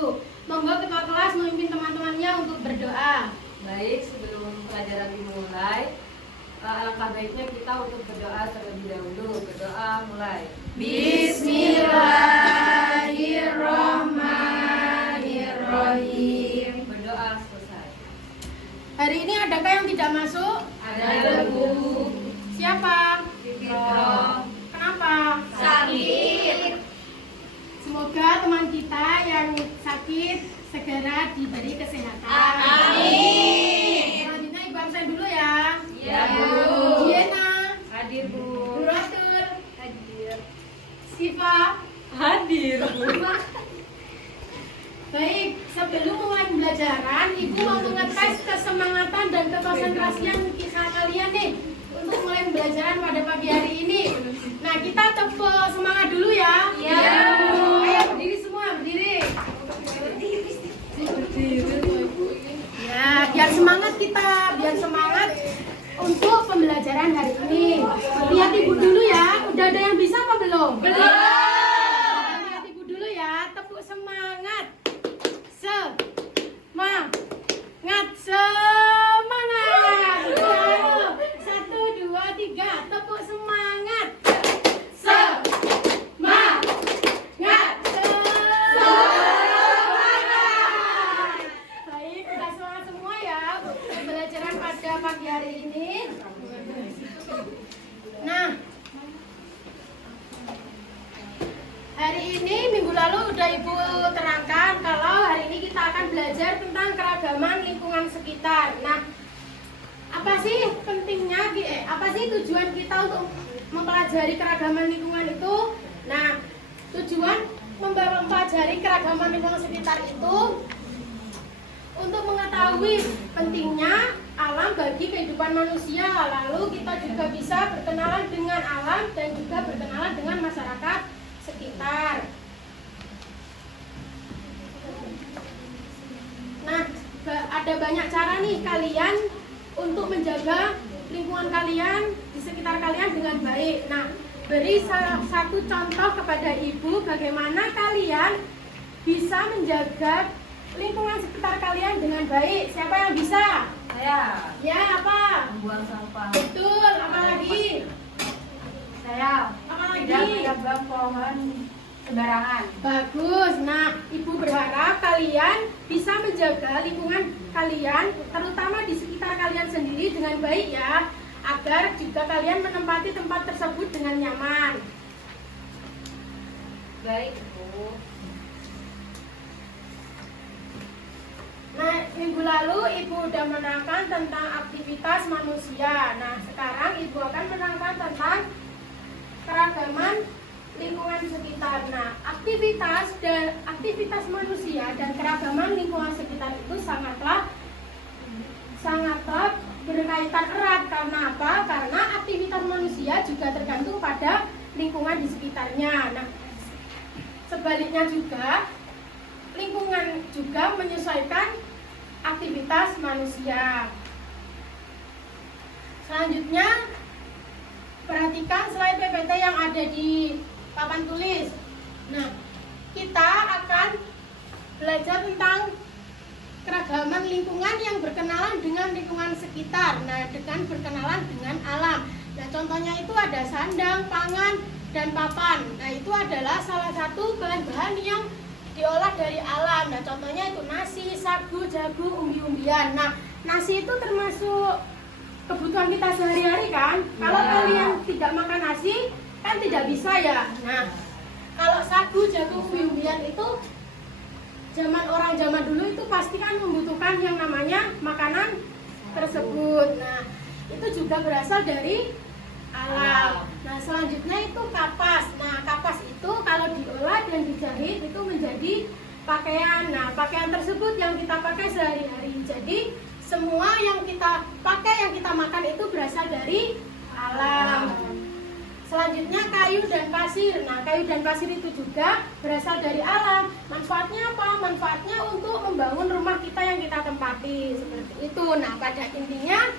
dulu. Monggo ketua kelas memimpin teman-temannya untuk berdoa. Baik, sebelum pelajaran dimulai, alangkah baiknya kita untuk berdoa terlebih dahulu. Berdoa mulai. Bismillahirrahmanirrahim. Berdoa selesai. Hari ini adakah yang tidak masuk? Ada Bu. Siapa? Fitro. Kenapa? Sakit. Semoga teman kita yang sakit segera diberi kesehatan. Amin. Selanjutnya Ibu absen dulu ya. Ya Bu. Diana, Hadir Bu. Nuratul, Hadir. Siva. Hadir Bu. Baik, sebelum mulai pembelajaran, Ibu mau mengetes kesemangatan dan kekonsentrasian kisah kalian nih untuk mulai pembelajaran pada pagi hari ini. Nah, kita tepuk semangat dulu ya. Ya. Ayo berdiri semua, berdiri. Ya, biar semangat kita, biar semangat untuk pembelajaran hari ini. Lihat Ibu dulu ya, udah ada yang bisa apa belum? Belum. Lihat Ibu dulu ya, tepuk semangat. Semangat, semangat. Ayo, 1, 2, 3, tepuk semangat. Semangat, semangat. Baik, kita semangat semua ya pembelajaran pada pagi hari ini. Nah, hari ini minggu lalu udah Ibu terangkan kalau hari ini kita akan belajar tentang keragaman lingkungan sekitar. Nah, apa sih pentingnya, apa sih tujuan kita untuk mempelajari keragaman lingkungan itu? Nah, tujuan mempelajari keragaman lingkungan sekitar itu untuk mengetahui pentingnya alam bagi kehidupan manusia. Lalu kita juga bisa berkenalan dengan alam dan juga berkenalan dengan masyarakat sekitar. Nah, ada banyak cara nih kalian untuk menjaga lingkungan kalian di sekitar kalian dengan baik. Nah, beri salah satu contoh kepada Ibu bagaimana kalian bisa menjaga lingkungan sekitar kalian dengan baik. Siapa yang bisa? Saya. Ya, apa? Membuang sampah. Betul, apa lagi? Saya. Apa lagi? Tidak menebang pohon sembarangan. Bagus. Nah, Ibu berharap kalian bisa menjaga lingkungan kalian, terutama di sekitar kalian sendiri dengan baik ya, agar juga kalian menempati tempat tersebut dengan nyaman. Baik Bu. Nah, minggu lalu Ibu udah menerangkan tentang aktivitas manusia. Nah, sekarang Ibu akan menerangkan tentang keragaman lingkungan sekitar. Nah, aktivitas manusia dan keragaman lingkungan sekitar itu sangatlah berkaitan erat. Karena apa? Karena aktivitas manusia juga tergantung pada lingkungan di sekitarnya. Nah, sebaliknya juga lingkungan juga menyesuaikan aktivitas manusia. Selanjutnya, perhatikan slide PPT yang ada di papan tulis. Nah, kita akan belajar tentang keragaman lingkungan yang berkenalan dengan lingkungan sekitar. Nah, dengan berkenalan dengan alam. Nah, contohnya itu ada sandang, pangan, dan papan. Nah, itu adalah salah satu bahan-bahan yang diolah dari alam. Nah, contohnya itu nasi, sagu, jagung, umbi-umbian. Nah, nasi itu termasuk kebutuhan kita sehari-hari kan? Ya. Kalau kalian tidak makan nasi, kan tidak bisa ya. Nah, kalau sagu, jagung, umbi-umbian itu orang zaman dulu itu pasti kan membutuhkan yang namanya makanan tersebut. Nah, itu juga berasal dari alam. Nah, selanjutnya itu kapas. Nah, kapas itu kalau diolah dan dijahit itu menjadi pakaian. Nah, pakaian tersebut yang kita pakai sehari-hari. Jadi, semua yang kita pakai, yang kita makan itu berasal dari alam. Selanjutnya kayu dan pasir. Nah, kayu dan pasir itu juga berasal dari alam. Manfaatnya apa? Manfaatnya untuk membangun rumah kita yang kita tempati. Seperti itu. Nah, pada intinya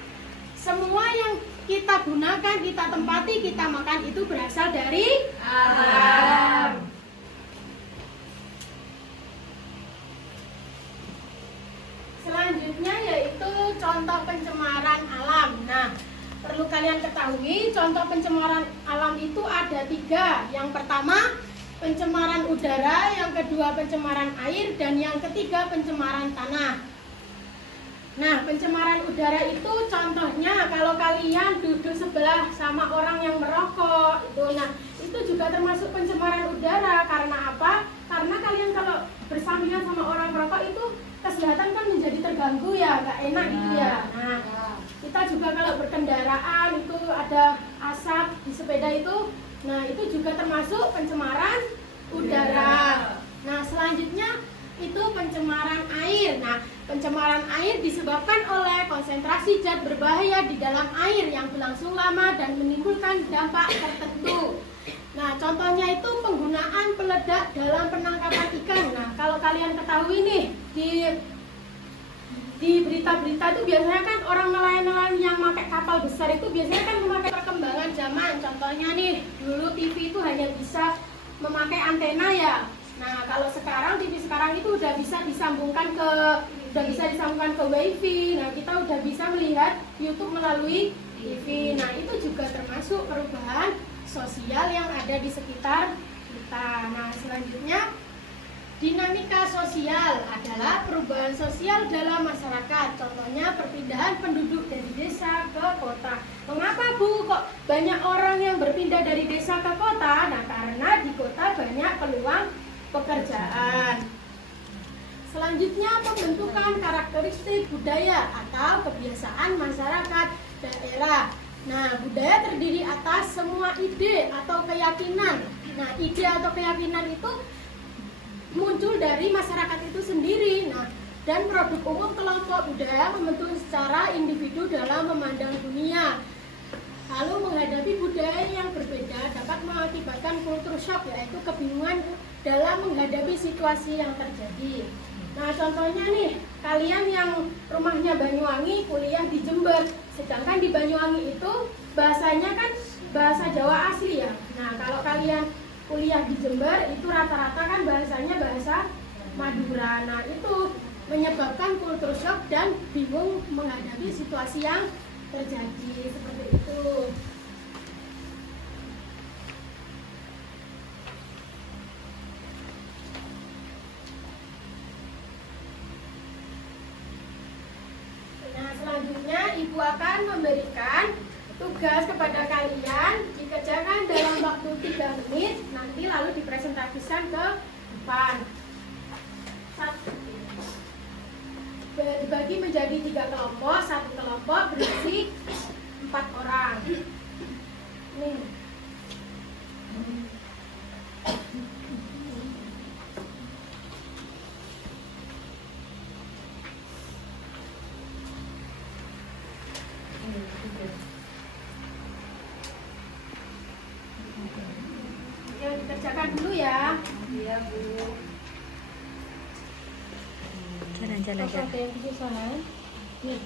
semua yang kita gunakan, kita tempati, kita makan itu berasal dari alam. contoh pencemaran alam. Nah, perlu kalian ketahui contoh pencemaran alam itu ada 3. Yang pertama pencemaran udara, yang kedua pencemaran air, dan yang ketiga pencemaran tanah. Nah, pencemaran udara itu contohnya kalau kalian duduk sebelah sama orang yang merokok itu. Nah, itu juga termasuk pencemaran udara. Karena apa? Karena kalian kalau bersampingan sama orang merokok itu kesehatan kan menjadi terganggu ya, nggak enak gitu ya. Nah, kita juga kalau berkendaraan itu ada asap di sepeda itu. Nah, itu juga termasuk pencemaran udara. Nah, selanjutnya itu pencemaran air. Nah, pencemaran air disebabkan oleh konsentrasi zat berbahaya di dalam air yang berlangsung lama dan menimbulkan dampak tertentu. Nah, contohnya itu penggunaan peledak dalam penangkapan ikan. Nah, kalau kalian ketahui nih di berita-berita itu biasanya kan orang nelayan-nelayan yang pakai kapal besar itu biasanya kan memakai perkembangan zaman. Contohnya nih, dulu TV itu hanya bisa memakai antena ya. Nah, kalau sekarang TV sekarang itu udah bisa disambungkan ke WiFi. Nah, kita udah bisa melihat YouTube melalui TV. Nah, itu juga termasuk perubahan sosial yang ada di sekitar kita. Nah, selanjutnya dinamika sosial adalah perubahan sosial dalam masyarakat. Contohnya perpindahan penduduk dari desa ke kota. Mengapa Bu kok banyak orang yang berpindah dari desa ke kota? Nah, karena di kota banyak peluang pekerjaan. Selanjutnya pembentukan karakteristik budaya atau kebiasaan masyarakat daerah. Nah, budaya terdiri atas semua ide atau keyakinan. Nah, ide atau keyakinan itu muncul dari masyarakat itu sendiri. Nah, dan produk umum kelompok budaya membentuk secara individu dalam memandang dunia. Lalu menghadapi budaya yang berbeda dapat mengakibatkan culture shock, yaitu kebingungan dalam menghadapi situasi yang terjadi. Nah, contohnya nih, kalian yang rumahnya Banyuwangi kuliah di Jember, sedangkan di Banyuwangi itu bahasanya kan bahasa Jawa asli ya. Nah, kalau kalian kuliah di Jember itu rata-rata kan bahasanya bahasa Madura. Nah, itu menyebabkan culture shock dan bingung menghadapi situasi yang terjadi seperti itu. Nah, selanjutnya Ibu akan memberikan tugas kepada kalian, dikerjakan dalam waktu 3 menit, nanti lalu dipresentasikan ke depan. Dibagi menjadi 3 kelompok, satu kelompok berisi 4 orang. Nih. Ya, dikerjakan dulu ya. Iya, Bu. Jalan-jalan. Ada yang kesusahan? Nih.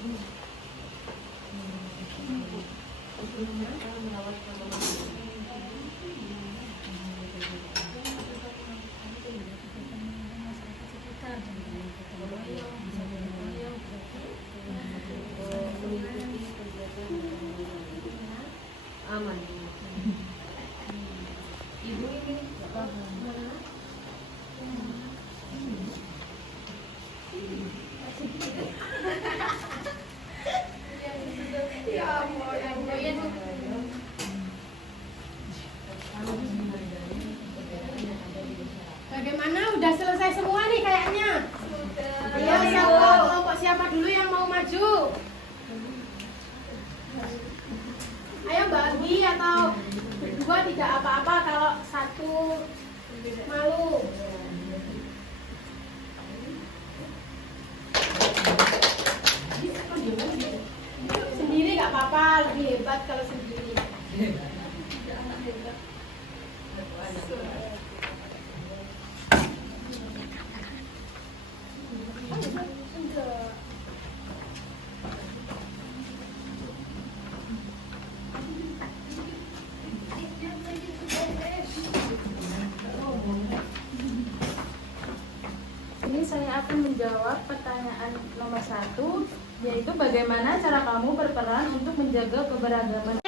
Aman. Ibu ini Ya ampun, ya ampun. Bagaimana? Udah selesai semua nih kayaknya. Ayo siapa kelompok siapa dulu yang mau maju? Ayo bagi atau berdua tidak apa-apa kalau satu malu. Sendiri nggak apa-apa, lebih hebat kalau sendiri. Ini saya akan menjawab pertanyaan pertanyaan nomor 1, yaitu bagaimana cara kamu berperan untuk menjaga keberagaman.